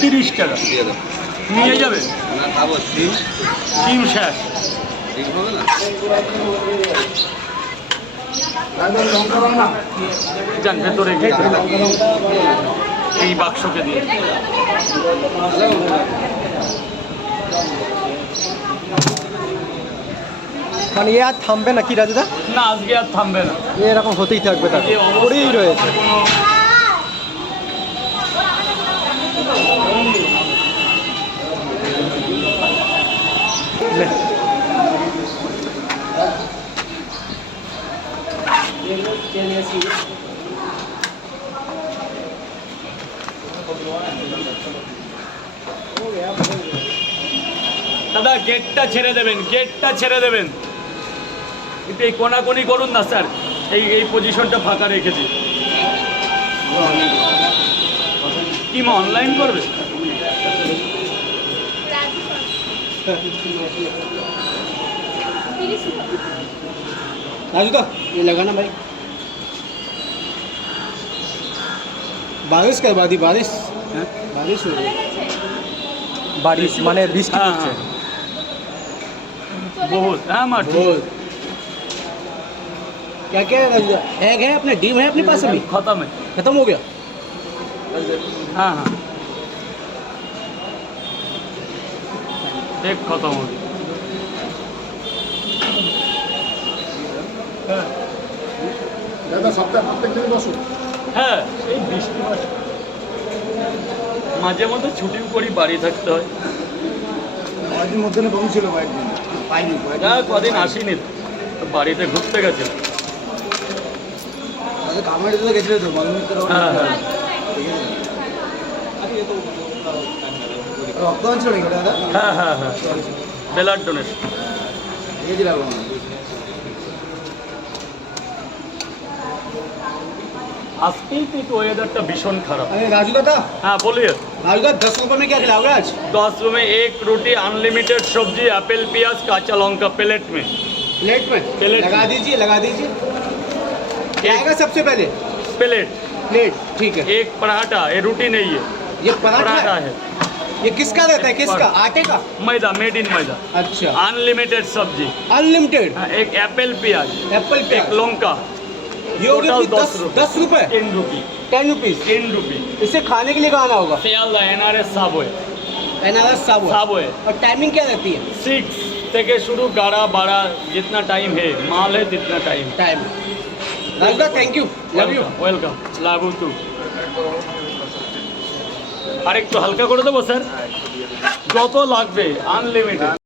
তিরিশ টাকা। নিয়ে যাবে? সিম। শেষ। ঠিক হবে না? যান ভেতরে এই বাক্সকে দিয়ে। মানে এ আর থামবে না কি রাজুদা না আজকে আর থামবে না। এ এরকম হতেই থাকবে তার। যে করেই রয়েছে। কোনো দাদা গেটটা ছেড়ে দেবেন গেটটা ছেড়ে দেবেন। কিন্তু এই কোনাকোনি করুন না স্যার এই এই পজিশনটা ফাঁকা রেখেছি কি, মা অনলাইন করবে? রাজু তো লাগানা ভাই। बारिश कर बादी बारिश হ্যাঁ बारिश हो रही बारिश माने বৃষ্টি হ্যাঁ হচ্ছে হ্যাঁ বহুত হ্যাঁ মা ঠিক। बहुत क्या क्या है एग है अपने डीम है अपने पास अभी खत्म है खत्म हो गया हाँ हाँ एक खत्म हो गया দাদা সপ্তাহে প্রত্যেক দিন বসো হ্যাঁ এই বৃষ্টি মাঝে মধ্যে ছুটিও করি বাড়ি থাকতে হয়। কয়েকদিন মধ্যে বন্ধ ছিল কয়েকদিন? পাইনি না কদিন আসিনি। বাড়িতে ঘুরতে কামারিতে তো গেছিলে তো মদনমিত্র হ্যাঁ হ্যাঁ। রক্তদান ছিল নাকি দাদা? হ্যাঁ হ্যাঁ হ্যাঁ। ব্লাড ডোনেশন आजकल तो वेदर भीषण खराब अरे राजू दादा हाँ बोलिए राजू दादा दस रुपये में क्या खिलाओगे आज दस रुपये में एक रोटी अनलिमिटेड सब्ज़ी एप्पल प्याज काचा लौंग का प्लेट में प्लेट में प्लेट लगा दीजिए लगा दीजिए क्या आएगा सबसे पहले प्लेट प्लेट ठीक है एक पराठा ये रोटी नहीं है। ये ये किसका रहता है? किसका? आटे का? मैदा मेड इन मैदा। अच्छा। अनलिमिटेड सब्ज़ी। अनलिमिटेड एक एप्पल प्याज। एप्पल प्याज। लौंग का ये हो गया टोटल दस दस दस रुपए ten rupee ten rupees ten rupee इसे खाने के लिए कहाँ आना होगा Sealdah N R S subway NRS subway subway और टाइमिंग क्या रहती है सिक्स থেকে শুরু গাড়া বাড়া जितना टाइम है माल है जितना time time Raju thank you love you welcome love to আরেকটু হালকা করে দেবো স্যার যত লাগবে আনলিমিটেড